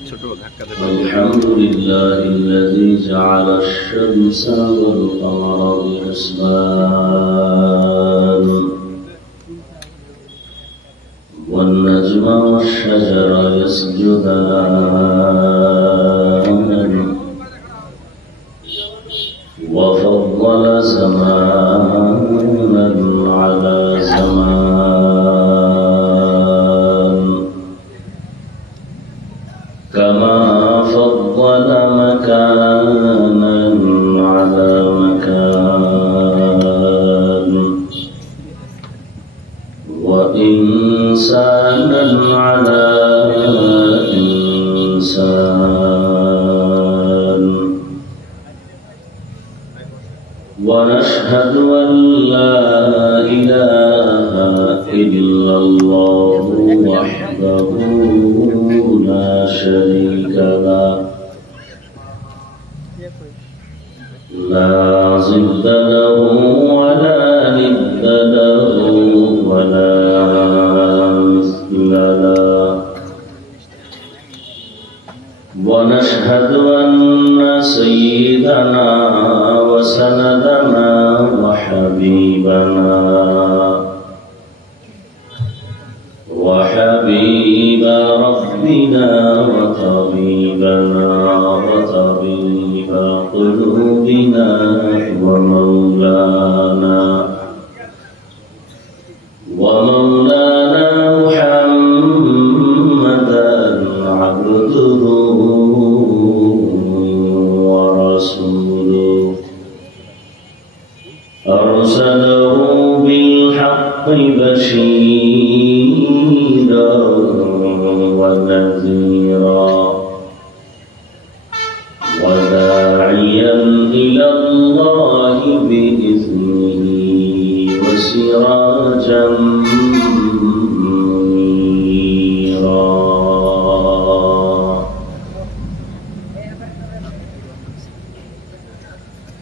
الحمد لله الذي جعل الشمس والقمر بحسبان والنجم والشجر يسجدان وفضل زمانا على زمان كما فضل مكانا على مكان وإنسانا على إنسان ونشهد أن لا إله إلا الله وحده لا شريك له لا ضد له ولا ند له ولا مثل له ونشهد أن سيدنا وسندنا وحبيب ربنا وطبيبنا وطبيب قلوبنا ومولانا محمدا عبده ورسوله أرسله بالحق بشيرا ونذيرا وداعيا إلى الله بإذنه وسراجا منيرا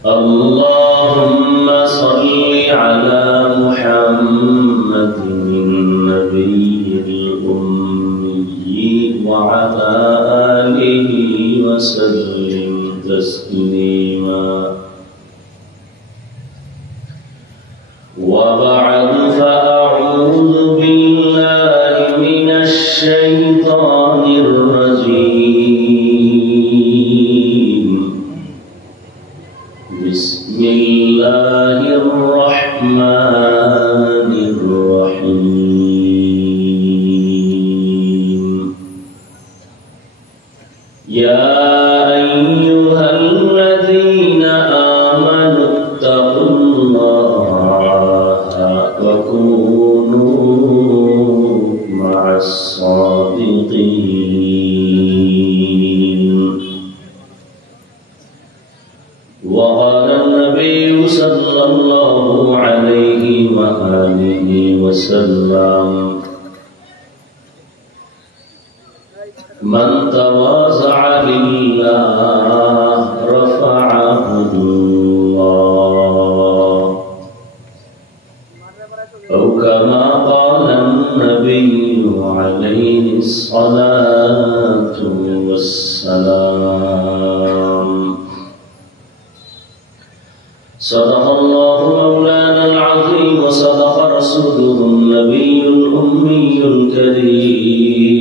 اللهم صل على محمد النبي الأمي وعلى آله وسلم تسليما وبعد فأعوذ بالله من الشيطان الرجيم بسم الله الرحمن الرحيم يا أيها الذين آمنوا اتقوا الله وكونوا مع الصادقين وقال النبي صلى الله عليه وآله وسلم من تواضع لله رفعه الله أو كما قال النبي عليه الصلاة والسلام صدق الله مولانا العظيم وصدق رسوله النبي الأمي الكريم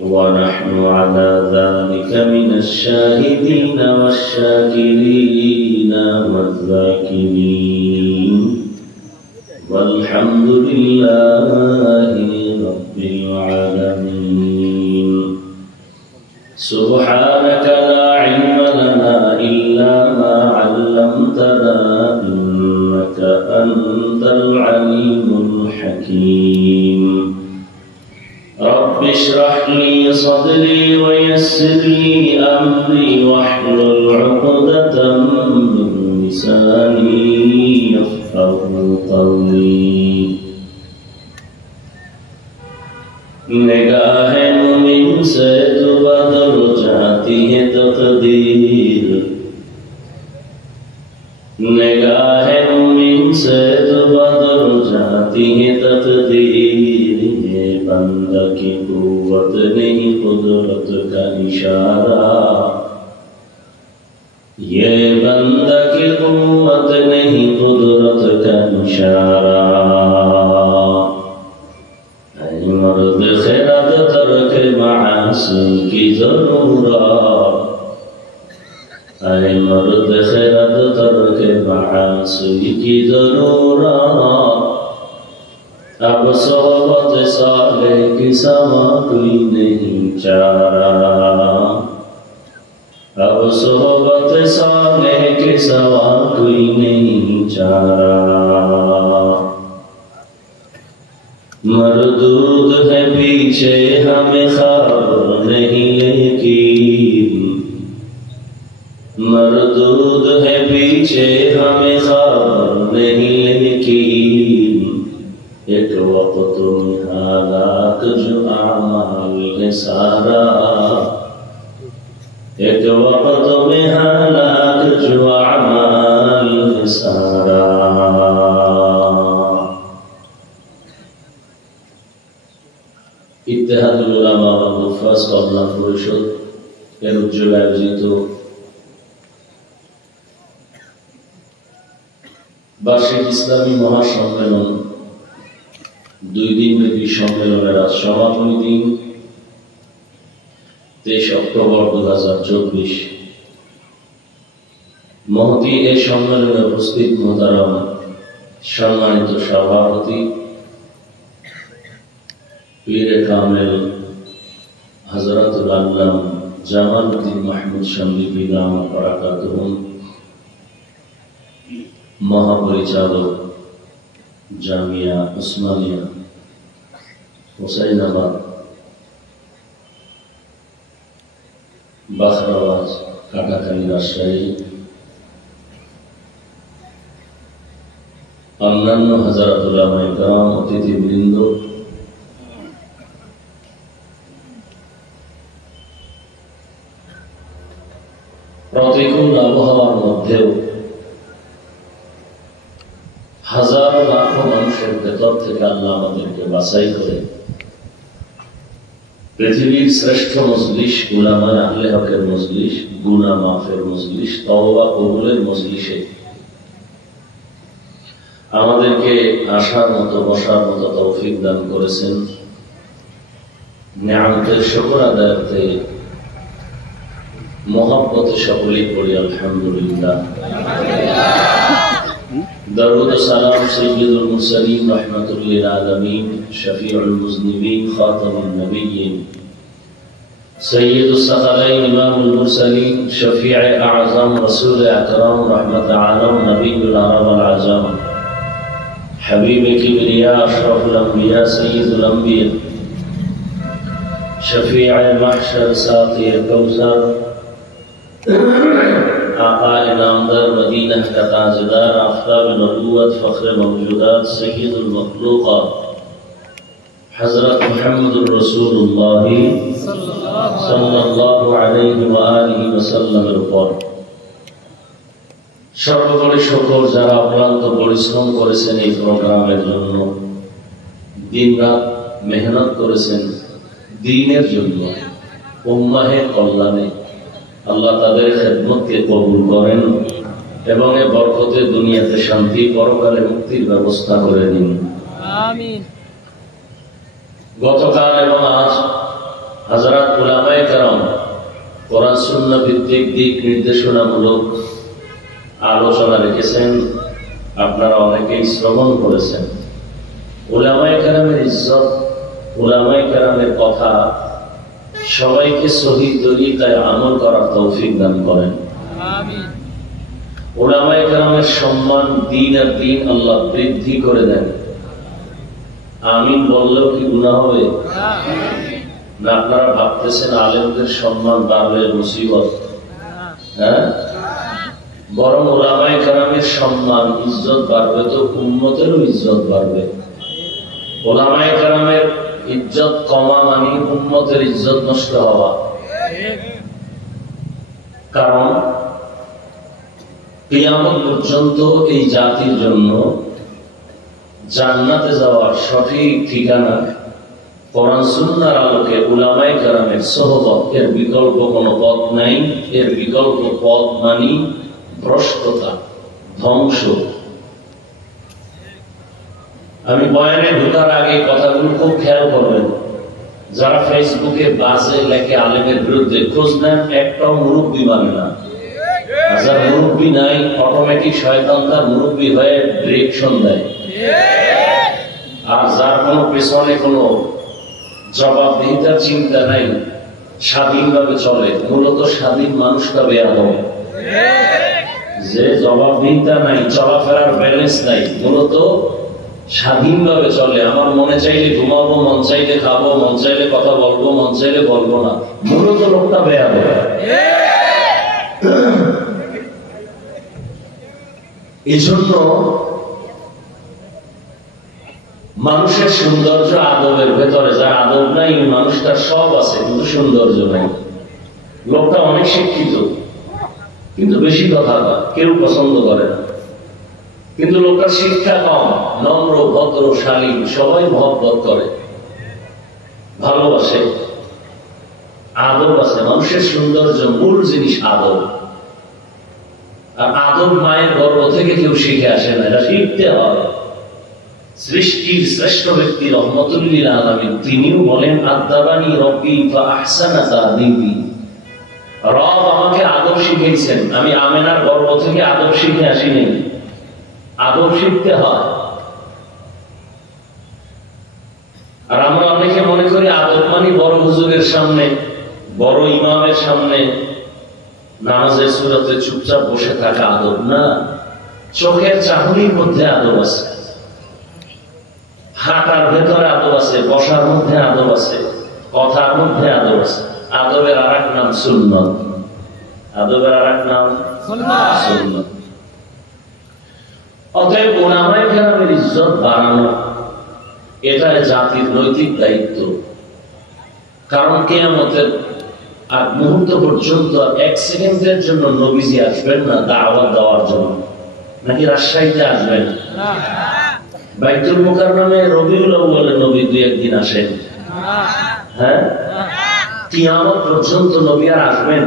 ونحن على ذلك من الشاهدين والشاكرين والذاكرين والحمد لله رب العالمين سبحانك لا علم لنا إلا ما علمتنا إنك أنت العليم الحكيم رب اشرح لي صدري ويسر لي أمري واحلل عقدة من لساني يفقهوا قولي निगाह मुमिन से तो बदल जाती है तकदीर निगाह मुमिन से तो बदल जाती है तकदीर ये बंदा की कुव्वत नहीं कुदरत का इशारा, ये बंदा की कुव्वत नहीं कुदरत का इशारा। ऐ मर्द खिरत तर्क मासी की जरूरत, ऐ मर्द खिरत तर्क मासी की जरूरत। अब सोबत साले की समा कोई नहीं चारा, अब सोबत साले की समा कोई नहीं चारा। मरदूद है पीछे हमें खबर नहीं लेकिन, मरदूद है पीछे हमें खबर नहीं लेकिन। एक वक्त में हालात जो आमाल है सारा, एक वक्त में हालात जो आमाल है सारा। ইত্তেহাদুল উলামা ওয়াল হুফাজ কল্যাণ পরিষদ এর উদ্যোগে আয়োজিত বার্ষিক ইসলামী মহাসম্মেলন 2 দিনব্যাপী সম্মেলনের আজ সমাপনী দিন 23 অক্টোবর 2024। মহতী এই সম্মেলনে উপস্থিত মোহতারাম সম্মানিত সভাপতি পীর কামেল হযরতুল আল্লাম জামালউদ্দিন মাহমুদ শামীমী দামাত বারাকাতুহুম, মহাপরিচালক জামিয়া উসমানিয়া হুসাইনাবাদ বাখরাবাদ কাটাখালী রাজশাহী, অন্যান্য হযরত উলামায়ে কেরাম, অতিথিবৃন্দ, প্রতিকূল আবহাওয়ার মধ্যেও হাজার লাখ মানুষের ভেতর থেকে আল্লাহ আমাদেরকে বাছাই করে পৃথিবীর শ্রেষ্ঠ মজলিস, উলামায়ে আহলে হকের মজলিস, গুনাহ মাফের মজলিস, তওবা কবুলের মজলিসে আমাদেরকে আসার মতো বসার মতো তৌফিক দান করেছেন। নিয়ামতের শুকর আদায়ার্থে মোহাব্বতে সকলেই পড়ি আলহামদুলিল্লাহ। দরুদ ও সালাম সাইয়্যিদুল মুরসালিন রাহমাতুল লিল আলামিন শফিউল মুজনিবিন খাতামুন নবিয়্যিন সাইয়্যিদুস সাকালাইন ইমামুল মুরসালিন শফিউ আযম রাসূল আকরাম রাহমাত আলাম নবিয়ুল আরব ওয়াল আজম হাবিব কিবরিয়া আশরাফুল আম্বিয়া সাইয়্যিদুল আম্বিয়া শফিউ মাহশর সাথী কাউসার आका इनामदार मदीना का ताजदार आफताब नबूवत फख्र मौजूदात सय्यदुल मखलूक़ात हज़रत मुहम्मदुर रसूलुल्लाह सल्लल्लाहु अलैहि व आलिहि वसल्लमेর উপর সর্বোপরি শুকর যারা অক্লান্ত পরিশ্রম করেছেন এই প্রোগ্রামের জন্য, দিনরাত মেহনত করেছেন দ্বীনের জন্য, উম্মাহের কল্যাণে, আল্লাহ তাদের খেদমতকে কবুল করেন এবং এ বরকতে দুনিয়াতে শান্তি, পরকালে মুক্তির ব্যবস্থা করে দিন। আমিন। গতকাল এবং আজ হযরত উলামায়ে কেরাম কোরআন সুন্নাহ ভিত্তিক দিক নির্দেশনামূলক আলোচনা রেখেছেন, আপনারা অনেকেই শ্রবণ করেছেন। উলামায়ে কেরামের ইজ্জত, উলামায়ে কেরামের কথা সবাইকে সহি তরিকায় আমল করার তৌফিক দান করেন। আমিন। উলামায়ে কেরামের সম্মান দিন আর দিন আল্লাহ বৃদ্ধি করে দেন। আমিন বললেও কি গুনাহ হবে? না আপনারা ভাবতেছেন আলেমদের সম্মান বাড়বে মুসিবত? হ্যাঁ, বরং উলামায়ে কেরামের সম্মান ইজ্জত বাড়বে তো উম্মতেরও ইজ্জত বাড়বে। উলামায়ে কেরামের ইজ্জত কমা মানে উম্মতের ইজ্জত নষ্ট হওয়া। কারণ কিয়ামত পর্যন্ত এই জাতির জন্য জান্নাতে যাওয়ার সঠিক ঠিকানা কোরআন সুন্নাহর আলোকে উলামায়ে কেরামের সোহবত, এর বিকল্প কোনো পথ নাই। এর বিকল্প পথ মানি ভ্রষ্টতা, ধ্বংস। আমি বয়ানে ঢোকার আগে কথাগুলো খুব খেয়াল করবেন। যারা ফেসবুকে বাজে লেখে আলেমের বিরুদ্ধে, খোঁজ নেন একটাও মুরব্বী মানে না। আর যার মুরব্বী নাই, অটোমেটিক শয়তান তার মুরব্বী হয়ে ডিরেকশন দেয়। আর যার কোনো পেছনে কোনো জবাবদিহিতার চিন্তা নাই, স্বাধীনভাবে চলে, মূলত স্বাধীন মানুষটা বেয়াদব। যে জবাবদিহিতা নাই, চলাফেরার ব্যালেন্স নাই, মূলত স্বাধীনভাবে চলে। আমার মনে চাইলে ঘুমাবো, মন চাইলে খাবো, মন চাইলে কথা বলবো, মন চাইলে বলবো না, মূলত লোকটা বেয়াদব। এই জন্য মানুষের সৌন্দর্য আদবের ভেতরে। যা আদব নাই, মানুষটার সব আছে কিন্তু সৌন্দর্য নাই। লোকটা অনেক শিক্ষিত কিন্তু বেশি কথা কেউ পছন্দ করে না। কিন্তু লোকটার শিক্ষা কম, নম্র, ভদ্র, শালীন, সবাই মহব্বত করে, ভালোবাসে, আদব আছে। মানুষের সৌন্দর্য মূল জিনিস আদব। আর আদব মায়ের গর্ভ থেকে কেউ শিখে আসে না, এটা শিখতে হয়। সৃষ্টির শ্রেষ্ঠ ব্যক্তি রহমতুল লিল আলামিন, তিনিও বলেন আদাবানি রব্বি ফাআহসানা তা'দীবি। রব আমাকে আদব শিখিয়েছেন। আমি আমেনার গর্ভ থেকে আদব শিখে আসিনি, আদব শিখতে হয়। আর আমরা অনেকে মনে করি আদব মানে বড় হুজুরের সামনে, বড় ইমামের সামনে নামাজের সুরতে চুপচাপ বসে থাকা আদব না। চোখের চাহনির মধ্যে আদব আছে, হাঁটার ভেতরে আদব আছে, বসার মধ্যে আদব আছে, কথার মধ্যে আদব আছে। আদবের আর এক নাম সুন্নত। আদবের আর এক নাম সুন্নত। অতএব উলামায়ে কেরামের ইজ্জত বাড়ানো, এটা জাতির নৈতিক দায়িত্ব। কারণ কিয়ামতের আর মুহূর্ত পর্যন্ত এক সেকেন্ডের জন্য নবীজি আসবেন না দাওয়াত দেওয়ার জন্য। নাকি রাজশাহীতে আসবেন? বাইতুল মুকাররমে রবিউল আউয়ালে নবী দুই একদিন আসেন। হ্যাঁ, কিয়ামত পর্যন্ত নবী আর আসবেন?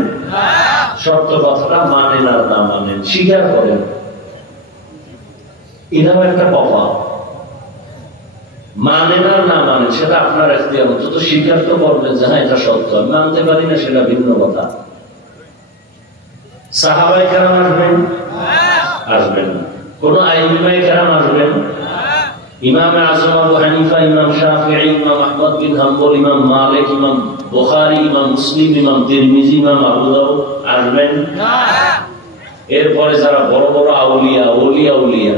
সত্য কথাটা মানেন আর না মানেন, স্বীকার করেন, এটাও একটা কথা। মানেন আর না মানেন সেটা আপনার এখতিয়ার। অন্তত স্বীকার তো করবেন যে হ্যাঁ এটা সত্য। আমি মানতে পারি না, সেটা ভিন্ন কথা। সাহাবায়ে কেরাম আসবেন? আসবেন না। কোন আইম্মায়ে কেরাম আসবেন? ইমাম আযম আবু হানিফা, ইমাম শাফিঈ, ইমাম আহমদ বিন হাম্বল, ইমাম মালিক, ইমাম বুখারী, ইমাম মুসলিম, ইমাম তিরমিজি, ইমাম আবু দাউদ আসবেন না। এরপরে যারা বড় বড় আউলিয়া, ওলিয়া,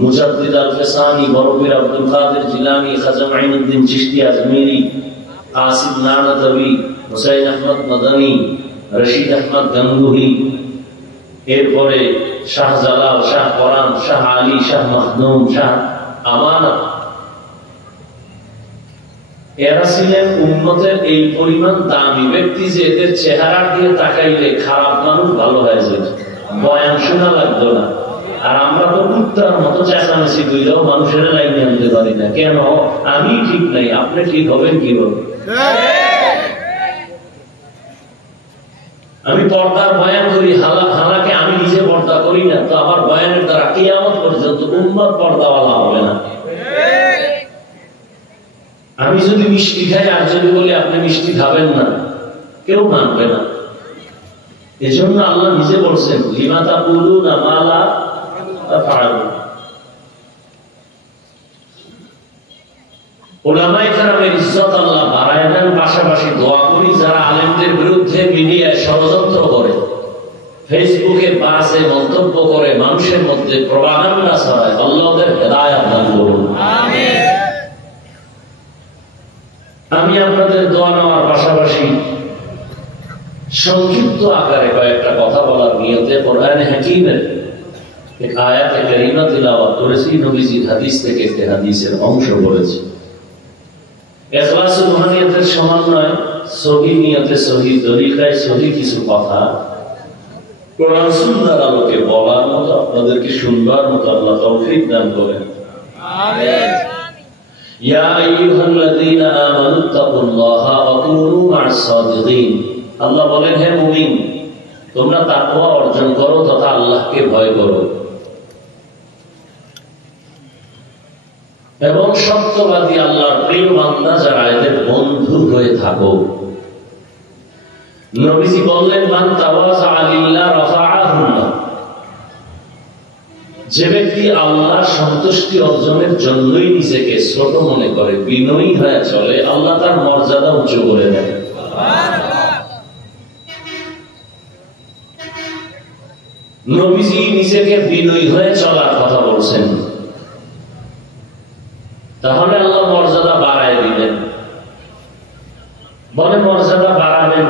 মুজাদ্দিদ আল-ফিসানি, বরপীর আব্দুল কাদের জিলানী, খাজা মাঈনুদ্দিন চিশতি আজমিরি, কাসিম নানাতবি, হুসাইন আহমদ মাদানী, রশিদ আহমদ গঙ্গুহি, এরপরে শাহ জালাল, শাহ পরান, শাহ আলী, শাহ মাখদুম, শাহ আমানত। এরা ছিলেন উম্মতের এই পরিমাণ দামি ব্যক্তি যে এদের চেহারা দিয়ে তাকাইলে খারাপ মানুষ ভালো হয়ে যেত, বয়ান শোনা লাগতো না। আর আমরা তো কুত্তার মতো চেঁচামেচি কইলেও মানুষের লাইনে আনতে পারি না। কেন? আমি ঠিক নাই, আপনি ঠিক হবেন কিভাবে? আমি পর্দার বয়ান করি, হালাকে আমি নিজে পর্দা করি না, তো আমার বয়ানের দ্বারা কিয়ামত পর্যন্ত উম্মত পর্দাওয়ালা হবে না। আমি যদি মিষ্টি খাই আর যদি বলি আপনি মিষ্টি খাবেন না, কেউ মানবে না। এজন্য আল্লাহ নিজে বলছেন লিমা তাকুলুনা মা লা তাফআলুন। উলামায়ে কেরামের ইজ্জত আল্লাহ বাড়ায় দেন। পাশাপাশি দোয়া করি যারা আলেমদের বিরুদ্ধে মিডিয়ায় ষড়যন্ত্র করে, ফেসবুকে বাজে মন্তব্য করে, মানুষের মধ্যে প্রপাগান্ডা ছড়ায়, আল্লাহ ওদের হেদায়েত দান করুন। আমিন। আমি আপনাদের দোয়া নেওয়ার পাশাপাশি সংক্ষিপ্ত আকারে কয়েকটা কথা বলার নিয়তে কোরআনে হাকীমের এক আয়াতে কারীমা তিলাওয়াত করেছি। নবীজির হাদিস থেকে একটি হাদিসের অংশ বলেছি। ইখলাস ও রুহানিয়তের সমন্বয়, সহিহ নিয়তে, সহিহ তরিকায়, সহিহ কিছু কথা কোরআন সুন্নাহর আলোকে বলার মতো, আপনাদেরকে শুনবার মতো আল্লাহ তৌফিক দান করেন। আমিন। ইয়া আইয়ুহাল্লাযীনা আমানুত্তাকুল্লাহা ওয়া কুনু মা'আস সাদিকিন। আল্লাহ বলেন, হে মুমিন, তোমরা তাকওয়া অর্জন করো তথা আল্লাহকে ভয় করো এবং সত্যবাদী আল্লাহর প্রিয় বান্দা যারা এদের বন্ধু হয়ে থাকো। নবীজি বললেন, মান তাওয়াযা লিল্লাহ রাফা'আহুল্লাহ। যে ব্যক্তি আল্লাহর সন্তুষ্টি অর্জনের জন্যই নিজেকে ছোট মনে করে, বিনয়ী হয়ে চলে, আল্লাহ তার মর্যাদা উঁচু করে দেন। নবীজি নিজেকে বিনয়ী হয়ে চলার কথা বলছেন, তাহলে আল্লাহ মর্যাদা বাড়ায় দিলেন। বলে মর্যাদা বাড়াবেন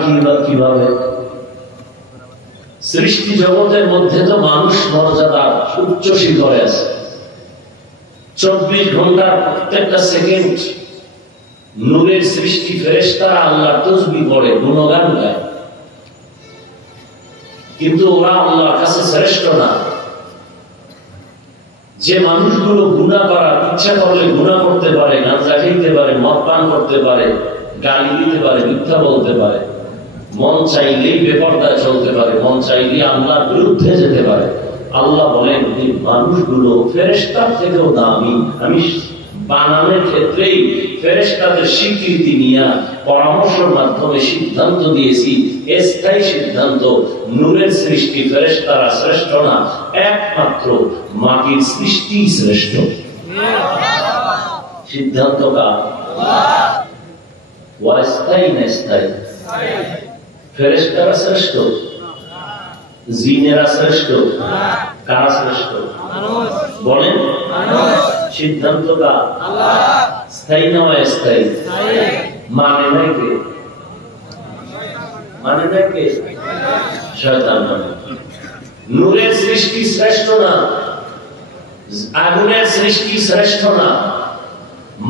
কিভাবে? সৃষ্টি জগতের মধ্যে তো মানুষ মর্যাদা উচ্চ শিখরে আছে। 24 ঘন্টার প্রত্যেকটা সেকেন্ড নূরের সৃষ্টি ফেরেশতারা আল্লাহর তাসবিহ পড়ে, গুণগান গায়, কিন্তু ওরা আল্লাহর কাছে শ্রেষ্ঠ না। যে মানুষগুলো গুনাহ করার ইচ্ছা করলে গুনাহ করতে পারে, গাঁজা খেতে পারে, মদ পান করতে পারে, গালি দিতে পারে, মিথ্যা বলতে পারে, মন চাইলেই বেপরদায় চলতে পারে, মন চাইলেই আল্লাহর বিরুদ্ধে যেতে পারে, আল্লাহ বলেন এই মানুষগুলো ফেরেশতার থেকেও দামি। আমি বানানোর ক্ষেত্রেই ফেরেশতাদের স্বীকৃতি নিয়ে পরামর্শের মাধ্যমে সিদ্ধান্ত দিয়েছি, স্থায়ী সিদ্ধান্ত, নূরের সৃষ্টি ফেরেশতারা শ্রেষ্ঠ না, একমাত্র মাটির সৃষ্টি শ্রেষ্ঠ। সিদ্ধান্ত কার? স্থায়ী না স্থায়ী? ফেরেশতারা শ্রেষ্ঠ, জিনেরা শ্রেষ্ঠ, কারা শ্রেষ্ঠ? বলেন। সিদ্ধান্ত কার? স্থায়ী না অস্থায়ী? মানে নাই কে? মানে নাই কে? শয়তান মানে। নূরের সৃষ্টি শ্রেষ্ঠ না, আগুনের সৃষ্টি শ্রেষ্ঠ না,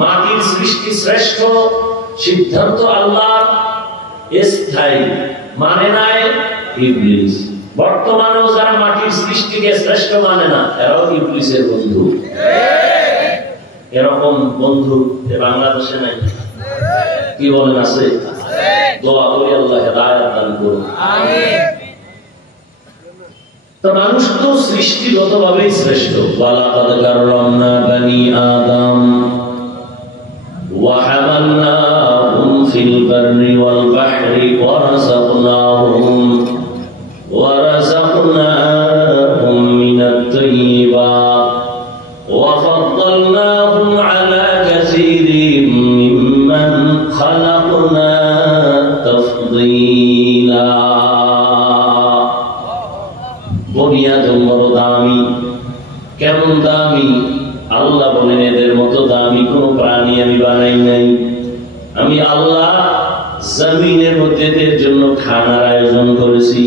মাটির সৃষ্টি শ্রেষ্ঠ। সিদ্ধান্ত আল্লাহ স্থায়ী, মানে নাই ইবলিস। বর্তমানেও যারা মাটির সৃষ্টিকে শ্রেষ্ঠ মানে না, এরাও ইবলিসের বন্ধু। এরকম বন্ধু বাংলাদেশে নাই? কি বলেন আছে? দোয়া করি আল্লাহ হেদায়েত দান করুন। তো মানুষ তো সৃষ্টিগতভাবেই শ্রেষ্ঠ। ওয়ালাকাদ কাররামনা বানি আদম ওয়া হামালনাহুম ফিল বাররি ওয়াল বাহরি ওয়া রাযাকনাহুম মিনাত তাইয়্যিবাত ওয়া ফাদ্দালনাহুম আলা কাসীরিন মিম্মান খালাকনা তাফদীলা। বনি আদম বড় দামি। কেমন দামি? আল্লাহ বলেন এদের মতো দামি কোন প্রাণী আমি বানাই নাই। আমি আল্লাহ জমিনের মধ্যে এদের জন্য খানার আয়োজন করেছি।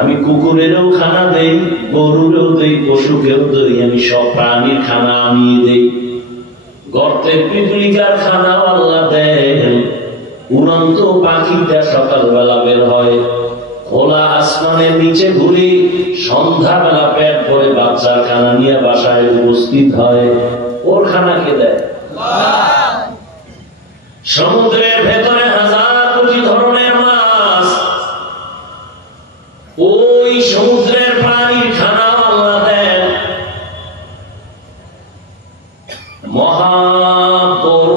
আমি কুকুরেরও খানা দেই, গরুরও দেই, পশুকেও দেই, আমি সব প্রাণীর খানা আমি দেই। গর্তের পিপলিকার খানাও আল্লাহ দেন। উড়ন্ত পাখিটা সকালবেলা বের হয়, খোলা আসমানের নিচে ঘুরি, সন্ধ্যাবেলা পেট ভরে বাচ্চার খানা নিয়ে বাসায় উপস্থিত হয়। ওর খানা কে দেয়? সমুদ্রের ভেতরে হাজার কোটি ধরনের মাছ, ওই সমুদ্রের প্রাণীর খানা আল্লাহ দেন। মহা বড়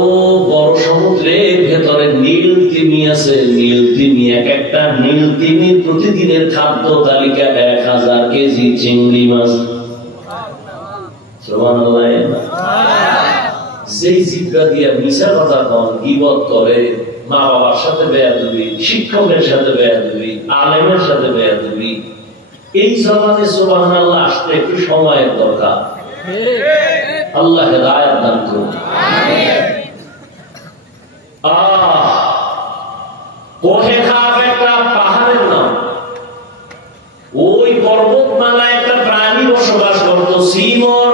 বড় সমুদ্রের ভেতরে নীল তিমি আছে। নীল তিমি, এক একটা নীল তিমির প্রতিদিনের খাদ্য তালিকা 1000 কেজি চিংড়ি মাছ। সুবহানাল্লাহ। যেই জিব্বা দিয়া মিছা কথা কন, গীবত করে, মা বাবার সাথে বেয়াদবি, শিক্ষকের সাথে বেয়াদবি, আলেমের সাথে বেয়াদবি, এই জবানে সুবহানাল্লাহ আসতে একটু সময়ের দরকার। আল্লাহ হেদায়েত দান করুন। কোহে খাপ একটা পাহাড়ের নাম। ওই পর্বতমালায় একটা প্রাণী বসবাস করত, সিমর।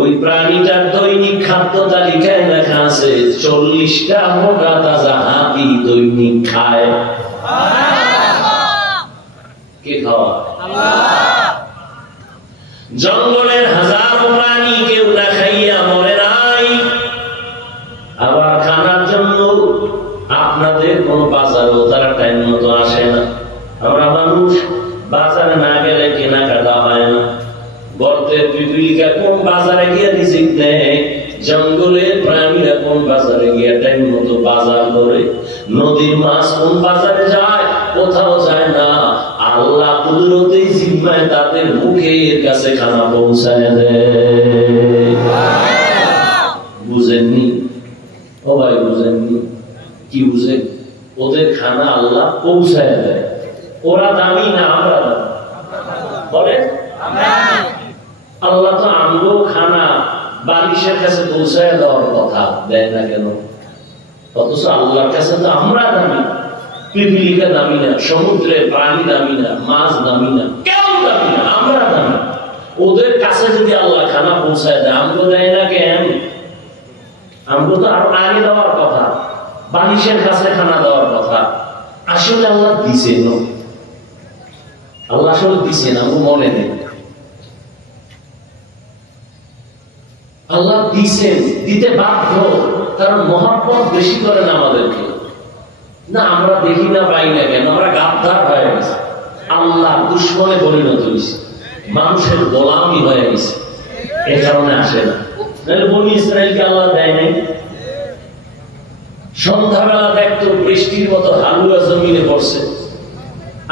ওই প্রাণীটার দৈনিক খাদ্য তালিকায় লেখা আছে 40টা মোটা তাজা হাতি দৈনিক খায়। কে খাওয়া? জঙ্গলের হাজারো প্রাণী কেউ না খাইয়া মরে নাই। গর্তের পিপিলিকা কোন বাজারে গিয়ে রিজিক নেয়, জঙ্গলের প্রাণীরা কোন বাজারে গিয়ে টাইম মতো বাজার করে, নদীর মাছ কোন বাজারে যায়, কোথাও যায় না। আল্লাহ কুদরতেই জিম্মায় তাদের মুখের কাছে খানা পৌঁছায় দেয়। বুঝেননি? ও ভাই বুঝেননি? কি বুঝেন? ওদের খানা আল্লাহ পৌঁছায় দেয়। ওরা দামি না আমরা দামি? বলেন আল্লাহ তো আমগো খানা বালিশের কাছে পৌঁছায় দেওয়ার কথা দেয় না কেন? অথচ আল্লাহর কাছে তো আমরা দামি। পিপিলিকা দামি না, সমুদ্রের প্রাণী দামি না, মাছ দামি না, কেউ দামি না, আমরা দামি। ওদের কাছে যদি আল্লাহ খানা পৌঁছায় দেয়, আমগো দেয় না কেন? আমগো তো আরো আগে দেওয়ার কথা, বালিশের কাছে খানা দেওয়ার কথা। আসলে আল্লাহ দিছেন, আল্লাহ আসলে দিছেন, আমগো মনে নেই। আল্লাহ দিছেন, দিতে বাধ্য, কারণ মহাব্বত বেশি করেন আমাদেরকে। না আমরা দেখি না, পাই না কেন? আমরা গাদ্দার হয়ে গেছি, আল্লাহ দুশ্মনে পরিণত হয়েছে, মানুষের গোলামি হয়ে গেছে, এ কারণে আসে না। নাহলে বনি ইসরায়েলকে আল্লাহ দেয় নাই? সন্ধ্যাবেলা দেখতো বৃষ্টির মতো হালুয়া জমিনে পড়ছে,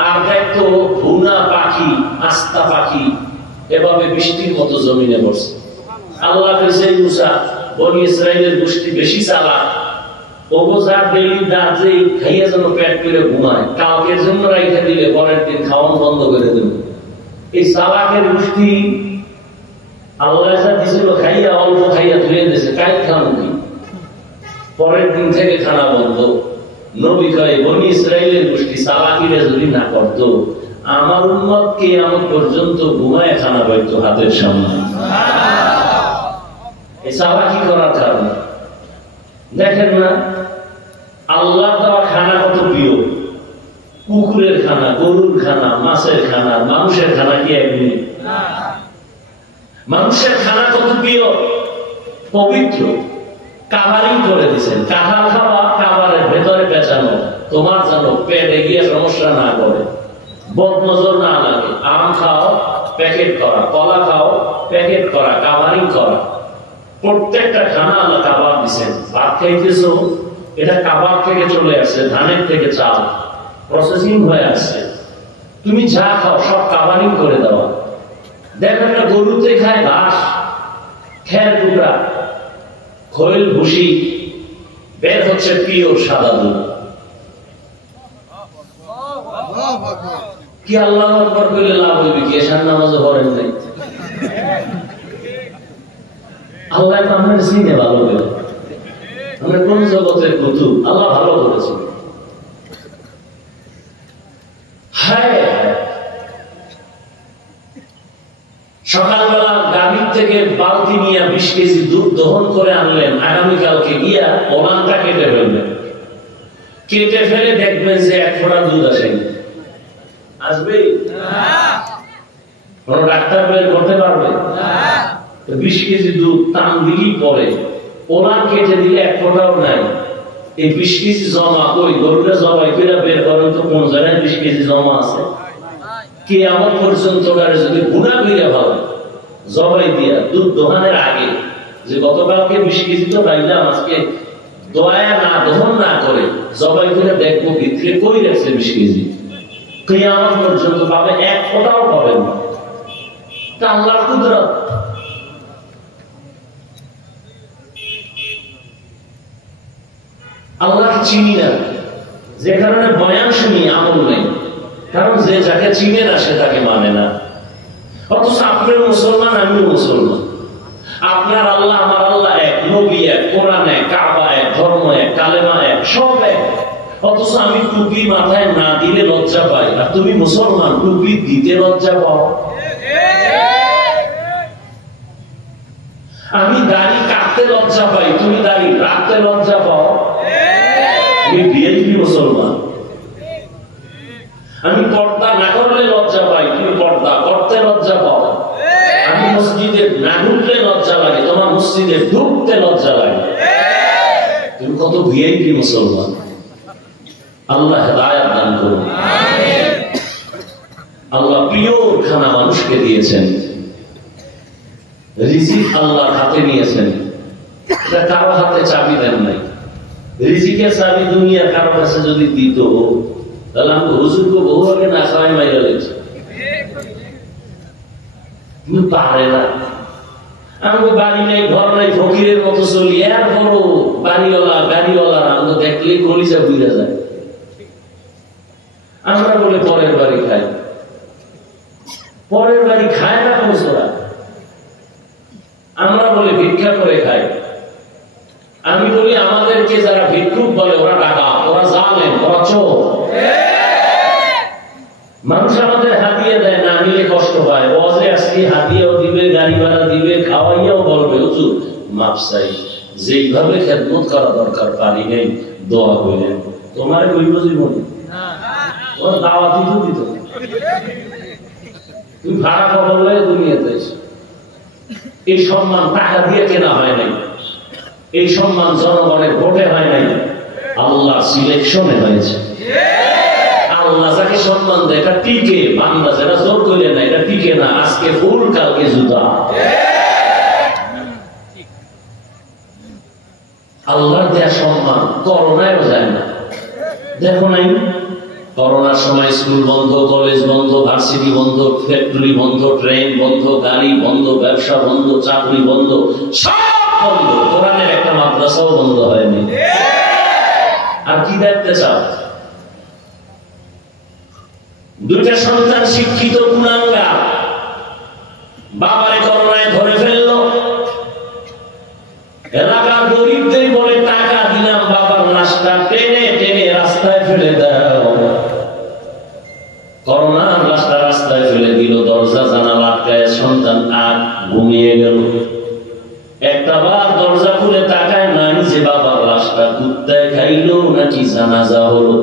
আর দেখতো ভুনা পাখি, আস্তা পাখি এভাবে বৃষ্টির মতো জমিনে পড়ছে। আল্লাহ কইছে মুসা, বনি ইসরায়েলের গোষ্ঠী বেশি চালাক, ওগো যা ডেইলি দাঁত যে খাইয়া যেন পেট করে ঘুমায়, কালকের জন্য রাইখা দিলে পরের দিন খাওয়ান বন্ধ করে দেবে। এই চালাকের গোষ্ঠী আল্লাহ যা দিছিল খাইয়া অল্প খাইয়া ধুয়ে দিয়েছে, কাই খান কি পরের দিন থেকে খানা বন্ধ। নবী কয় বনি ইসরায়েলের গোষ্ঠী চালাকিরা যদি না করতো, আমার উম্মত কিয়ামত পর্যন্ত ঘুমায় খানা পাইতো হাতের সামনে। এই চালাকি করার কারণে দেখেন না আল্লাহ দেওয়া খানা কত প্রিয়। কুকুরের খানা, গরুর খানা, মাছের খানা, মানুষের খানা কি একদিন? মানুষের খানা কত প্রিয়, পবিত্র, কাভারিং করে দিচ্ছেন। কাঁঠাল খাওয়া কাভারের ভেতরে পেঁচানো, তোমার জানো পেটে গিয়ে সমস্যা না করে, বদনজর না লাগে। আম খাও প্যাকেট করা, কলা খাও প্যাকেট করা, কাভারিং করা। প্রত্যেকটা খানা আল্লাহ কাবাব দিচ্ছেন। ভাত খাইতেছো, এটা কাবাব থেকে চলে আসছে, ধানের থেকে চাল প্রসেসিং হয়ে আসছে। তুমি যা খাও সব কাভারিং করে দেওয়া। দেখো একটা গরুতে খায় ঘাস, খের টুকরা, খৈল ভুসি, বের হচ্ছে পিওর সাদা দুধ। কি আল্লাহু আকবার বলে লাভ হইবে কি? এশার নামাজও পড়েন নাই। আল্লাহ তো আমরা চিনে ভালো করে, আমরা কোন জগতের কুতুব, আল্লাহ ভালো করেছে। হ্যাঁ, সকালবেলা গাড়ির থেকে বালতি নিয়ে 20 কেজি দুধ দহন করে আনলেন, আগামীকালকে গিয়া ওলানটা কেটে ফেলবেন। কেটে ফেলে দেখবেন যে 1 ফোঁটা দুধ আসেনি। আসবে? কোন ডাক্তার বের করতে পারবে? 20 কেজি দুধ টান দিলেই পরে, ওলান কেটে দিলে 1 ফোঁটাও নাই। এই 20 কেজি জমা ওই গরুটা জবাই করে বের করেন তো কোন জায়গায় 20 কেজি জমা আছে? কিয়ামত পর্যন্ত যদি গুনাহ কইরা ভালো জবাই দিয়া দুধ দোহানের আগে যে গতকালকে 20 কেজি তো পাইলাম, আজকে দয়া না দহন না করে জবাই করে দেখবো ভিতরে কই রাখছে 20 কেজি। কিয়ামত পর্যন্ত পাবে 1 ফোঁটাও পাবেন না। তা আল্লাহর কুদরত। আল্লাহকে চিনি না, যে কারণে বয়ান শুনি আমল নেই। কারণ যে যাকে চিনে না সে তাকে মানে না। অথচ আপনি মুসলমান, আমি মুসলমান, আপনার আল্লাহ আমার আল্লাহ এক, নবী এক, কোরআন এক, কাবা এক, ধর্ম এক, কালেমা এক, সব এক। অথচ আমি টুপি মাথায় না দিলে লজ্জা পাই, আর তুমি মুসলমান টুপি দিতে লজ্জা পাও। আমি দাড়ি কাটতে লজ্জা পাই, তুমি দাড়ি রাখতে লজ্জা পাও। আমি বিএনপি মুসলমান। আমি পর্দা না করলে লজ্জা পাই, তুমি পর্দা করতে লজ্জা পাও। আমি মসজিদে না ঢুকলে লজ্জা লাগে, তোমার মসজিদে ঢুকতে লজ্জা লাগে। তুমি কত ভিআইপি মুসলমান। আল্লাহ হেদায়েত দান করুন। আল্লাহ পিওর খানা মানুষকে দিয়েছেন। রিজিক আল্লাহর হাতে নিয়েছেন, এটা কারো হাতে চাবি দেন নাই। রিজিকের চাবি দুনিয়ার কারো কাছে যদি দিত, তাহলে আমি হুজুরকে বহু আগে না খাওয়াই মাইরা লেগেছি। তুমি পারে না, আমি বাড়ি নেই ঘর নাই ফকিরের মতো চলি, এর বড় বাড়িওয়ালা গাড়িওয়ালা আমরা দেখলেই কলিজা বুঝা যায়। আমরা বলে পরের বাড়ি খাই, পরের বাড়ি খায় না কোসরা, আমরা বলে ভিক্ষা করে খাই। আমি বলি আমাদেরকে যারা ভিক্ষুক বলে ওরা ডাকাত, ওরা জালেম, ওরা চোর। মানুষ আমাদের হাতিয়ে দেয়, না নিলে কষ্ট পায়। ওয়াজে আসলে হাতিয়েও দিবে, গাড়ি ভাড়া দিবে, খাওয়াইয়াও বলবে হুজুর মাপ চাই, যেইভাবে খেদমত করা দরকার পারি নেই, দোয়া কইলেন। তোমার কইব জীবন ওরা দাওয়াতি তো দিত, তুমি ভাড়া খবর লাগে দুনিয়াতে। এই সম্মান টাকা দিয়ে কেনা হয় নাই, এই সম্মান জনগণের ভোটে হয় নাই, আল্লাহ সিলেকশনে হয়েছে। আল্লাহ যাকে সম্মান দেয় এটা টিকে, বান্দা যেটা জোর করে না এটা টিকে না। আজকে ফুল কালকে জুতা। আল্লাহর দেয়া সম্মান করোনায়ও যায় না। দেখো নাই করোনার সময় স্কুল বন্ধ, কলেজ বন্ধ, ভার্সিটি বন্ধ, ফ্যাক্টরি বন্ধ, ট্রেন বন্ধ, গাড়ি বন্ধ, ব্যবসা বন্ধ, চাকরি বন্ধ, সব বন্ধ। কোরআনের একটা মাদ্রাসাও বন্ধ হয়নি। আর কি দেখতে চাও? দুইটা সন্তান শিক্ষিত কুলাঙ্গার, বাবারে করোনায় ধরে ফেললো। এলাকার গরিবদের বলে টাকা দিলাম, বাবার লাশটা টেনে টেনে রাস্তায় ফেলে দাও। করোনার লাশটা রাস্তায় ফেলে দিল, দরজা জানালা আটকায়, সন্তান আর ঘুমিয়ে গেল। একটা বার দরজা খুলে তাকায় নাই যে বাবার লাশটা কুত্তায় খাইলো নাকি জানাজা হলো।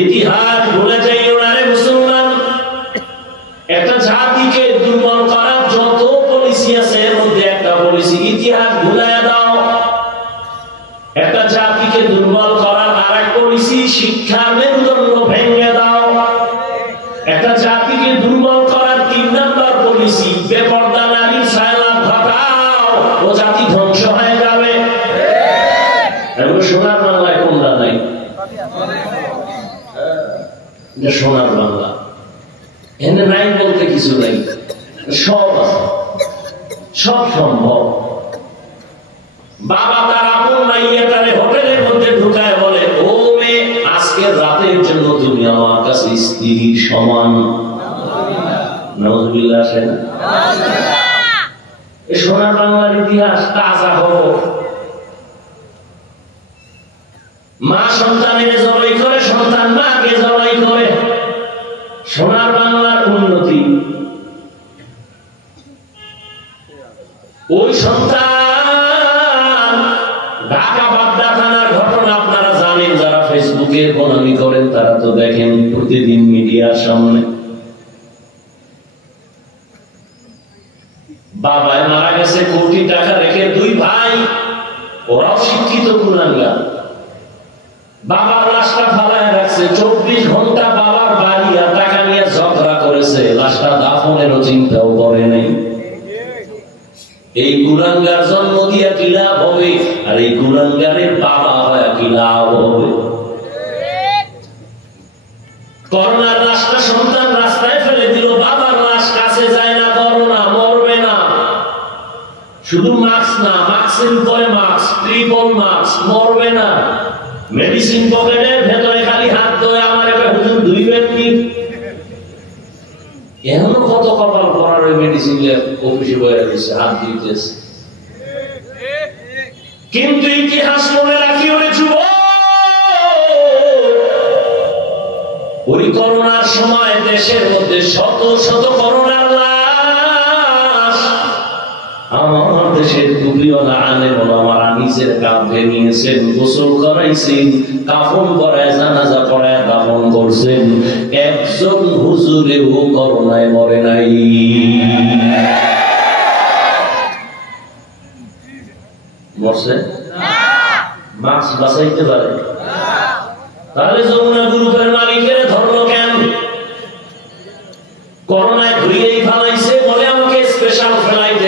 ইতিহাস ভুলে যাইও না রে মুসলমান। একটা জাতিকে দুর্বল করার যত পলিসি আছে এর মধ্যে একটা পলিসি ইতিহাস ভুলাইয়া দাও। একটা জাতিকে দুর্বল করার আরেক পলিসি শিক্ষার মেরুদণ্ড ভেঙে দাও। একটা জাতিকে দুর্বল করার 3 নাম্বার পলিসি বেপরদা নারীর ছায়ালাভ ঘটাও, ও জাতি ধ্বংস হয়ে যাবে। এবং সোনার বাংলায় কোনটা নাই? সোনার বাংলা এনে নাই বলতে কিছু নাই, সব আছে, সব সম্ভব। বাবা তার আপন মাইয়াটারে হোটেলের মধ্যে ঢুকায় বলে, ও মেয়ে আজকের রাতের জন্য তুমি আমার কাছে স্ত্রীর সমান। নাউজুবিল্লাহ আসে না? এই সোনার বাংলার ইতিহাস তাজা খবর। মা সন্তানের জবাই করে, সন্তান মাকে জবাই করে। সোনার বাংলার উন্নতি। ওই সন্তান ঢাকা বাড্ডা থানার ঘটনা আপনারা জানেন, যারা ফেসবুকে গোলামি করেন তারা তো দেখেন প্রতিদিন মিডিয়ার সামনে। বাবায় মারা গেছে, কোটি টাকা রেখে 2 ভাই, ওরাও শিক্ষিত কুলাঙ্গার। বাবার লাশটা ফালায় রাখছে, 24 ঘন্টা বাবার বাড়ি আর টাকা নিয়ে ঝগড়া করেছে, লাশটা দাফনেরও চিন্তাও করে নাই। এই কুলাঙ্গার জন্ম দিয়া কি লাভ হবে? আর এই কুলাঙ্গারের বাবা হয় কি লাভ হবে? করোনার লাশটা সন্তান রাস্তায় ফেলে দিল, বাবার লাশ কাছে যায় না। করোনা মরবে না, শুধু মাস্ক না, মাস্কের উপরে মাস্ক, ট্রিপল মাস্ক, মরবে না। মেডিসিন পকেটের ভেতরে খালি হাত ধোয়, আমার এবার হুজুর ধুইবেন কি? এখনো কত কপাল পড়ার ওই মেডিসিন অফিসে বয়ে রয়েছে, হাত দিতেছে। কিন্তু ইতিহাস মনে রাখি ওরে যুবক, ওই করোনার সময় দেশের মধ্যে শত শত করোনার লাশ আমার দেশের কুলিওয়ালা আলেম ওলামারা নিজের কাঁধে নিয়েছেন, গোসল করাইছেন, কাফন পরায়, জানাজা পড়ায় দাফন করছেন। একজন হুজুরেও করোনায় মরে নাই। মরছে? মাস্ক বাঁচাইতে পারে? তাহলে যমুনা গ্রুপের মালিকের ধরলো কেন? করোনায় ঘুরিয়েই ফেলাইছে বলে আমাকে স্পেশাল ফ্লাইটে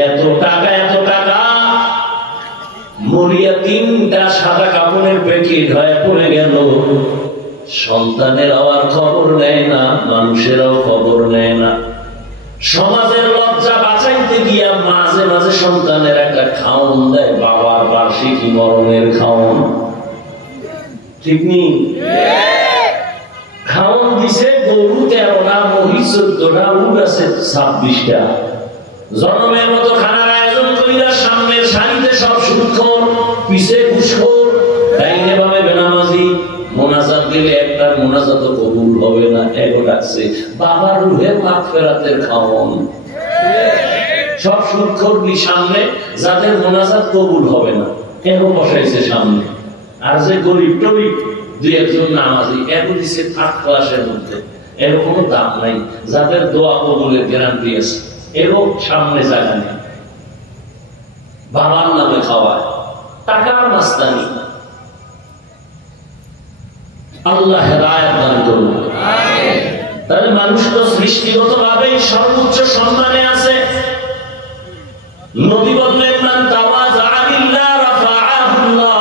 এত টাকা মরিয়া 3টা সাদা কাপড়ের প্যাকেট হয়ে পড়ে গেল। সন্তানের আর খবর নেয় না, মানুষেরাও খবর নেয় না। সমাজের লজ্জা বাঁচাইতে গিয়া মাঝে মাঝে সন্তানের একটা খাওন দেয়, বাবার বার্ষিকী মরণের খাওন। ঠিক নেই? খাওন দিছে গরু 13টা, মহিষ 14টা, উট আছে 26টা। জন্মের মতো খানার আয়োজন করিয়া সামনের সারিতে সব সুদখোর, পিছে ঘুষখোর, ডাইনে বামে বেনামাজি। মোনাজাত দিলে একটা মোনাজাত কবুল হবে না, এগো ডাকছে বাবার রুহের মাগফিরাতের খাওন। সব সুদখোরগুলি সামনে, যাদের মোনাজাত কবুল হবে না এগো বসাইছে সামনে। আর যে গরিব টরিব 2-1 নামাজি এগো দিছে 3rd ক্লাসের মধ্যে, এর কোনো দাম নাই। যাদের দোয়া কবুলের গ্যারান্টি আছে এরও সামনে জায়গা নেই। বাবার নামে খাওয়ায়, টাকার মাস্তানি। আল্লাহ হেদায়েত দান করুন। তাহলে মানুষ তো সৃষ্টিগত ভাবেই সর্বোচ্চ সম্মানে আছে। নবী বললেন মান তাওয়াযা লিল্লাহ রাফাআহুল্লাহ,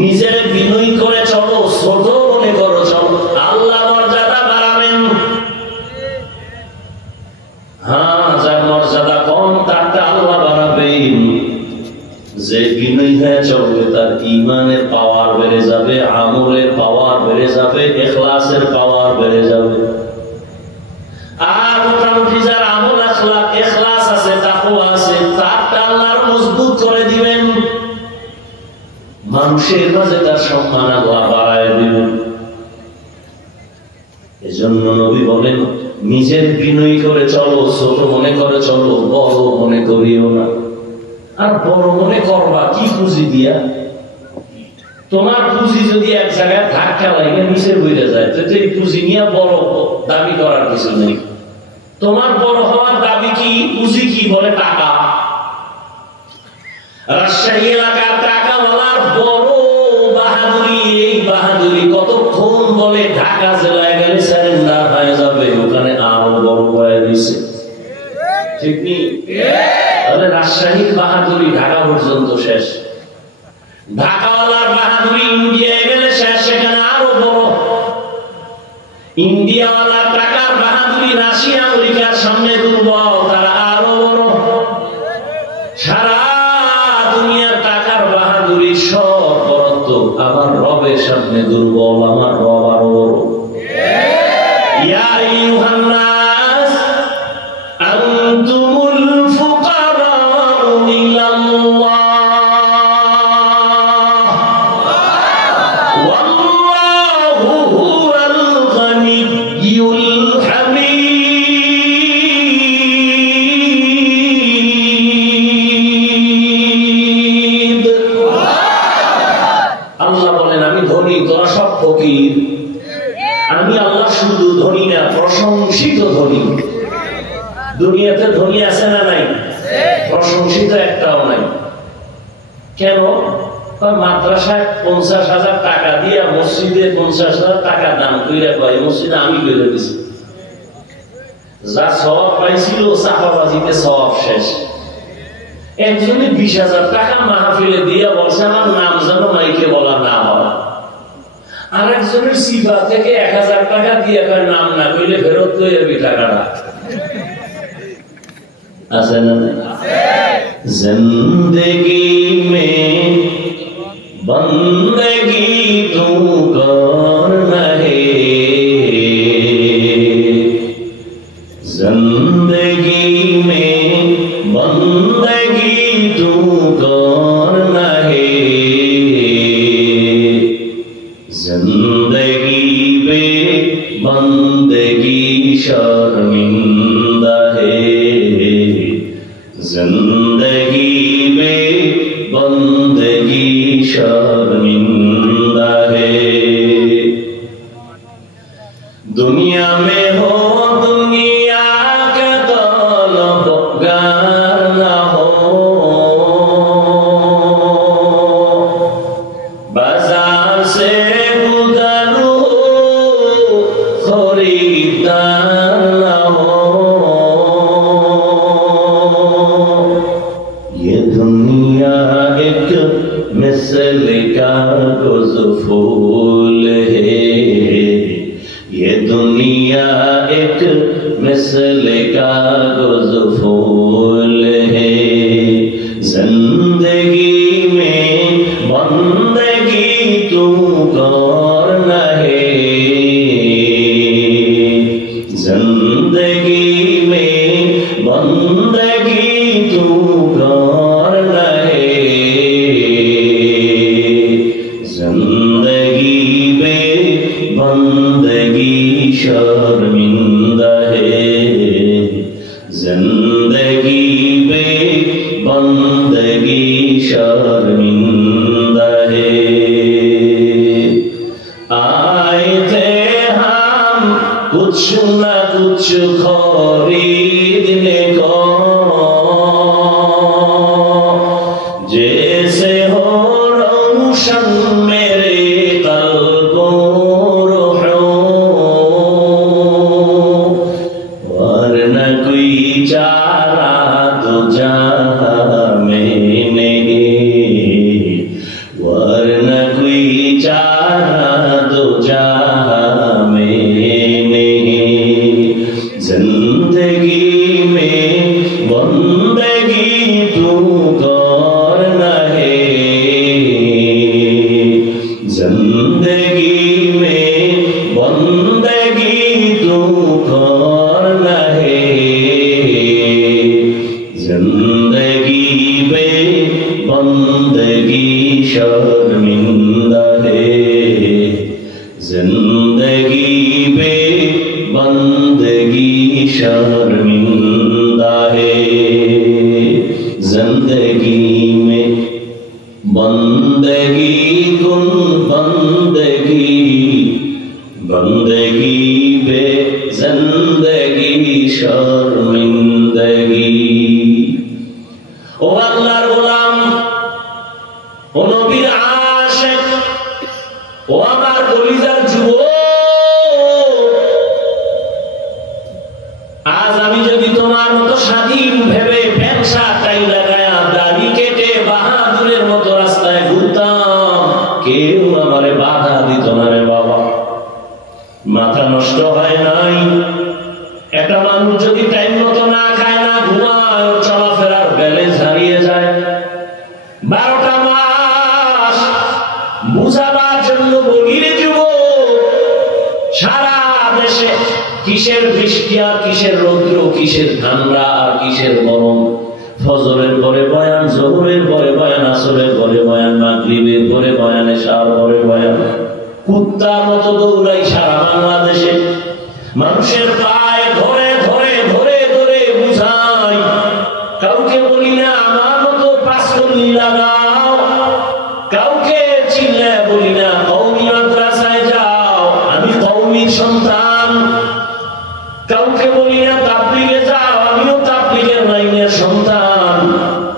নিজের বিনয়ী করে চলো, ছোট মনে করো চলো, আল্লাহ মর্যাদা বাড়াবেন। হ্যাঁ, যার মর্যাদা কম তারটা আল্লাহ বাড়াবেন। যে বিনয়ী হয়ে চলবে তার ঈমানের পাওয়ার বেড়ে যাবে, আমলের পাওয়ার বেড়ে যাবে, ইখলাসের পাওয়ার বেড়ে যাবে। আর মোটামুটি যার আমল আখলাক ইখলাস আছে, তাকওয়া আছে, তারটা আল্লাহ মজবুত করে দিবেন। মানুষের মাঝে তার সম্মান আল্লাহ বাড়ায় দিবেন। এজন্য নবী বলেন নিজের বিনয়ী করে চলো, ছোট মনে করে চলো, বড় মনে করিও না। আর বড় মনে করবা কি পুঁজি দিয়া? তোমার পুঁজি যদি এক জায়গায় ধাক্কা লাগে নিচে বইতে যায়, তো এই পুঁজি নিয়ে বড় দাবি করার কিছু নেই। তোমার বড় হওয়ার দাবি কি? পুঁজি কি? বলে টাকা। রাজশাহী এলাকার টাকাওয়ালার বড় বাহাদুরি, এই বাহাদুরি কতক্ষণ বলে ঢাকা জেলায় গেলে সারেন্ডার হয়ে যাবে, ওখানে আরো বড় হয়ে দিছে। ঠিক নেই? তাহলে রাজশাহীর বাহাদুরি ঢাকা পর্যন্ত শেষ। ঢাকাওয়ালার বাহাদুরি ইন্ডিয়ায় গেলে শেষ, সেখানে আরো বড়। ইন্ডিয়াওয়ালার টাকার বাহাদুরি রাশিয়া আমেরিকার সামনে দুর্বল, তারা আরো বড়। সারা দুনিয়ার টাকার বাহাদুরি সব বরত্ব আমার রবের সামনে দুর্বল, আমার রব আরো বড়। ইয়া আইয়ুহান নাস আনতুমুল ফুকারাউ ইলাল্লাহ ওয়াল্লাহু হুয়াল গানিয়্যুল হামিদ। আল্লাহ বলেন আমি ধনী, তোরা সব ফকির। আমি আল্লাহ শুধু ধনী না, প্রশংসিত ধনী। দুনিয়াতে ধনী আছে না নাই? প্রশংসিত একটাও নাই। কেন? মাদ্রাসায় 50,000 টাকা দিয়ে মসজিদে 50,000 টাকা দান করে কয় মসজিদে আমি বেরো দিছি। যা সওয়াব পাইছিল চাপাবাজিতে সওয়াব শেষ। একজনে 20,000 টাকা মাহফিলে দিয়ে বলছে আমার নাম যেন মাইকে বলা না হয়। আর একজনের সিফা থেকে 1000 টাকা দিয়ে নাম না কইলে ফেরত লই যাবি টাকাটা। আছে না? জিন্দেগি মে বন্দগি তু করনা হে, জিন্দেগি মে বন্দগি তু করনা হে, जिंदगी बे बंदगी शर्मिंदा है, जिंदगी बे बंदगी शर्मिंदा है। दुनिया में हो दुनिया के तलबगार ना हो, बाजार से खरीदार ना हो, जिंदगी में बंदगी तू करना है, जिंदगी में बंदगी तू करना है, जिंदगी में बंदगी शर्मिंदा है, जिंदगी में बंदगी शर्मिंदा है। आए थे हम कुछ न कुछ खरीदने को, जैसे हो रोशन मेरे कल्बो रूहो, वरना कोई चारा तो जहां में नहीं, वरना कोई चारा तो जहां में नहीं, जिंदगी में बंदगी तू करना है, जिंदगी में बंदगी तू करना है, जिंदगी में बंदगी शर्मिंदा है, जिंदगी में बंदगी शर्मिंदा है, जिंदगी में बंदगी कुन बंदगी, बंदगी बे जिंदगी शर्मिंदगी। ओ अल्लाहर গোলাম, ও নবীর আশিক, ও আমার কলিজার যুবক, আজ আমি যদি তোমার মতো স্বাধীন ভেবে ব্যবসা টাই লাগায়া দাড়ি কেটে বাহাদুরের মতো রাস্তায় ঘুরতাম, কেউ আমারে বাধা দিত না রে বাবা। মাথা নষ্ট হয় নাই? একটা মানুষ যদি টাইম মতো না খায় না ঘুমায়, চলাফেরার ব্যালেন্স হারিয়ে যায়। 12টা মাস বুঝাবার জন্য বলি রে যুবক, সারা দেশে কিসের বৃষ্টি আর কিসের রৌদ্র, কিসের ঠান্ডা আর কিসের গরম, ফজরের পরে বয়ান, জোহরের পরে বয়ান, আসরের পরে বয়ান, মাগরিবের পরে বয়ান, এশার পরে বয়ান, কুত্তার মতো দৌড়াই সারা বাংলাদেশে, মানুষের পায়ে ধরে ধরে ধরে ধরে বুঝাই। কাউকে বলি না আমার মতো 5 কলি লাগাও, কাউকে চিল্লা বলি না কওমি মাদ্রাসায় যাও, আমি কওমির সন্তান, কাউকে বলি না তাবলীগে যাও, আমিও তাবলীগের লাইনের সন্তান,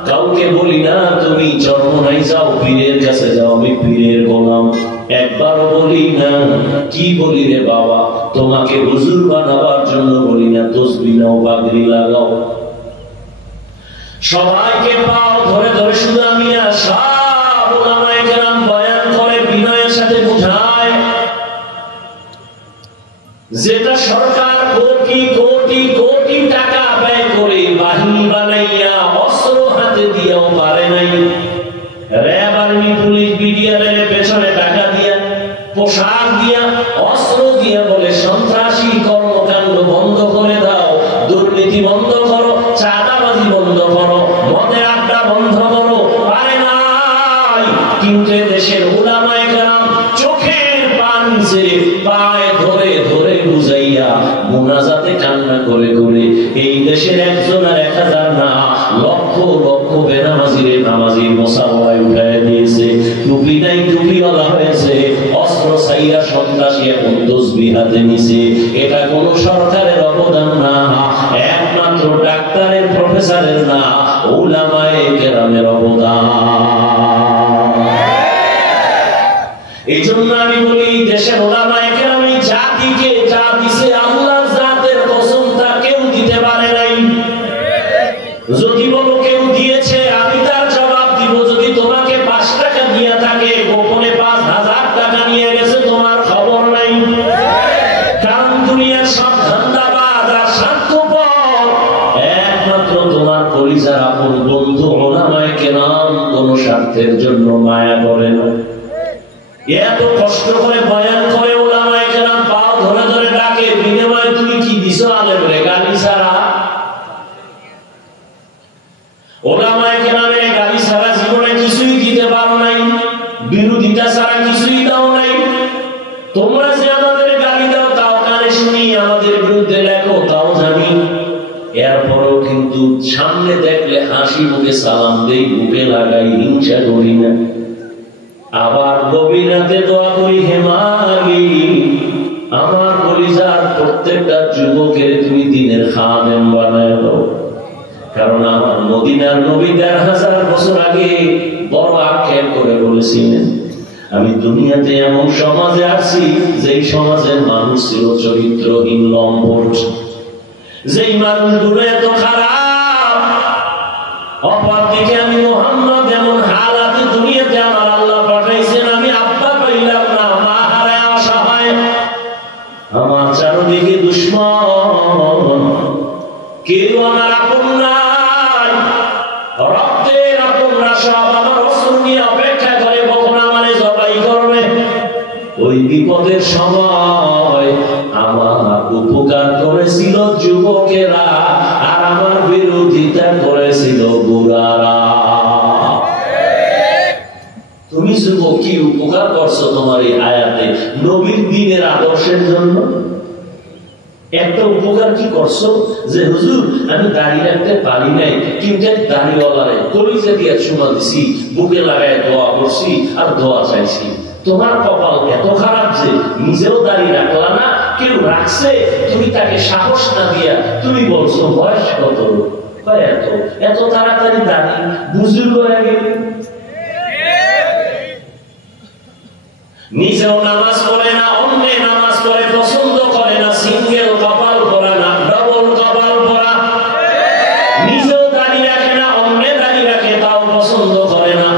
কাউকে বলি না তুমি চরমনাই যাও, পীরের কাছে যাও, আমি পীরের গোলাম। একবারও বলি না কি বলি রে বাবা, তোমাকে হুজুর বানাবার জন্য বলি না তসবিহ নাও, পাগড়ি লাগাও। সবাইকে পাও ধরে ধরে শুধু আমি না, সব উলামায়ে কেরাম বয়ান করে বিনয়ের সাথে বুঝায়, যেটা সরকার কোটি কোটি কোটি টাকা ব্যয় করে বাহিনী বানাইয়া অস্ত্র হাতে দিয়েও পারে নাই। র্যাব, আর্মি, পুলিশ, বিডিআরের পেছনে টাকা দিয়া, পোশাক দিয়া, অস্ত্র দিয়া বলে সন্ত্রাসী কর্মকাণ্ড বন্ধ করে দাও, দুর্নীতি বন্ধ করো, চাঁদাবাজি বন্ধ করো, মদের আড্ডা বন্ধ করো, পারে নাই। কিন্তু দেশের উলামায়ে কেরাম চোখের পানি ছেড়ে পায়ে ধরে ধরে বুঝাইয়া মুনাজাতে কান্না করে করে এই দেশের একজন আর 1000 না, লক্ষ লক্ষ বেনামাজিরে নামাজির মোসাওয়ায় উঠায় দিয়েছে, টুপি নাই টুপিওয়ালা হয়েছে, অস্ত্র ছাইয়া সন্ত্রাসী এখন তসবিহ হাতে নিছে। এটা কোন সরকারের অবদান না, একমাত্র ডাক্তারের, প্রফেসরের না, উলামায়ে কেরামের অবদান। এই জন্য আমি বলি দেশের উলামায়ে কেরাম জাতিকে যা দিছে আল্লাহর জাতের কসম তা কেউ দিতে পারে নাই। যদি বলো কেউ দিয়েছে, আমি তার জবাব দিব, যদি তোমাকে 5 টাকা দিয়া থাকে, গোপনে 5000 টাকা নিয়ে গেছে, তোমার খবর নাই। কারণ দুনিয়ার সব ধান্দাবাজ আর স্বার্থপর, একমাত্র তোমার কলিজার আপন বন্ধু উলামায়ে স্বার্থের জন্য মায়া করে না। এত কষ্ট করে বয়ান করে ওলামায়ে কেরাম পাও ধরে ধরে ডাকে, বিনিময়ে তুমি কি দিছো আলেমরে? গালি ছাড়া। ওলামায়ে কেরামের গালি ছাড়া জীবনে কিছুই দিতে পারো নাই, বিরোধিতা ছাড়া কিছুই দাও নাই। তোমরা যে আমাদের গালি দাও তাও কানে শুনি, আমাদের বিরুদ্ধে লেখো তাও জানি, এরপরেও কিন্তু সামনে দেখলে হাসি মুখে সালাম দেই, বুকে লাগাই, হিংসা করি না। আবার গভীর রাতে দোয়া করি, হে মালিক আমার কলিজার প্রত্যেকটা যুবকের তুমি দিনের খাদেম বানায় দাও। কারণ আমার মদিনার নবী ১৫০০ বছর আগে বড় আক্ষেপ করে বলেছিলেন, আমি দুনিয়াতে এমন সমাজে আছি যেই সমাজের মানুষ ছিল চরিত্রহীন, লম্পট, যেই মানুষগুলো এত খারাপ। অপরদিকে আমি মুহাম্মদ এমন হালাতে দুনিয়াতে আমার আল্লাহ পাঠাইছেন, আমি আব্বা পাইলাম না, মা হারায় অসহায়, আমার চারদিকে দুশমন, কেউ আমার আপন নাই, রক্তের আপনরা সব আমার অস্ত্র নিয়ে অপেক্ষা করে কখন আমারে জবাই করবে। ওই বিপদের সময় আমার উপকার করেছিল যুবকেরা, আর আমার বিরোধিতা করেছিল বুড়ারা। তুমি যুবক কি উপকার করছো তোমার এই আয়াতে নবীর দ্বীনের আদর্শের জন্য? একটা উপকার কি করছো যে হুজুর আমি দাড়ি রাখতে পারি নাই, কিন্তু দাড়িওয়ালারে কলিজা দিয়ে চুমা দিছি, বুকে লাগায় দোয়া করছি আর দোয়া চাইছি। তোমার কপাল এত খারাপ যে নিজেও দাড়ি রাখলা না, কেউ রাখছে, তুমি তাকে সাহস না দিয়া তুমি বলছো বয়স কত, এত এত তাড়াতাড়ি দাড়ি বুজুর্গ হয়ে গেল। নিজেও নামাজ পড়ে না, অন্যের নামাজ পড়ে পছন্দ করে না, সিঙ্গেল কপাল পরা না ডবল কপাল পরা, নিজেও দাড়ি রাখে না, অন্যের দাড়ি রাখে তাও পছন্দ করে না,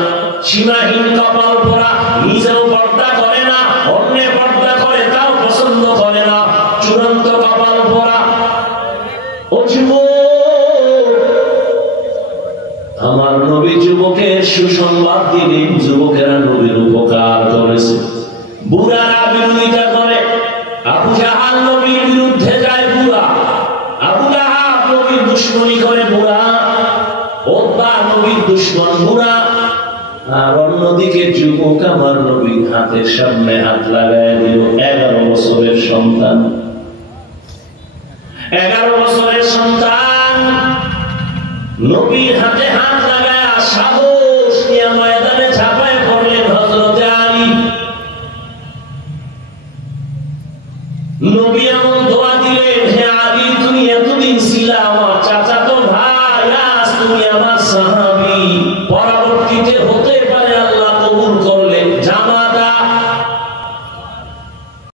সীমাহীন কপাল পরা, নিজেও পর্দা করে না, অন্যের পর্দা করে তাও পছন্দ করে না, চূড়ান্ত কপাল পরা। ও যুবক, আমার নবী যুবকের সুসংবাদ দিলেন, যুবকেরা নবীর উপকার করেছে। বুড়ারা বিরোধিতা করে, আবু জাহাল নবীর বিরুদ্ধে যায় বুড়া, আবু লাহাব নবীর দুশমনি করে বুড়া, উতবা নবীর দুশমন বুড়া, আর অন্যদিকে যুবক আমার নবীর হাতের সামনে হাত লাগায় দিল 11 বছরের সন্তান। 11 বছরের সন্তান নবীর হাতে হাত লাগায় সাহস নিয়ে ময়দানে ঝাঁপায় পড়লেন হযরতে আলী। নবী এমন দোয়া দিলেন, হে আলী তুমি এতদিন ছিলা আমার চাচাতো ভাই, আজ তুমি আমার সাহাবী, পরবর্তীতে